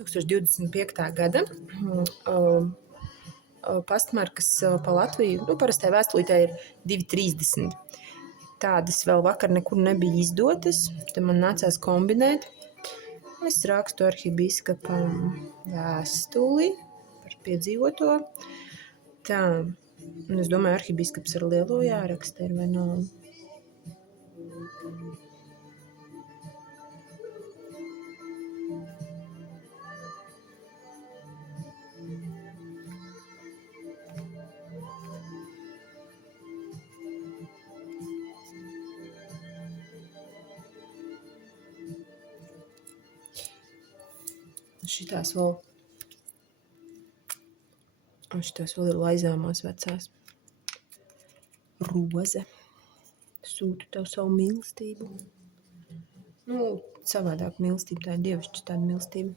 2025. gada pastmarkas pa Latviju. Parastai vēstulītē ir 2,30. Tādas vēl vakar nekur nebija izdotas. Te man nācās kombinēt. Es rakstu arhibīskapam vēstuli par piedzīvoto. Tā, un es domāju, arhibīskaps ar lielo jāraksta ir, vai nav? Šitās vēl ir laizāmās vecās. Roze. Sūtu tev savu mīlestību. Savādāk mīlestība, tā ir dievišķa tāda mīlestība.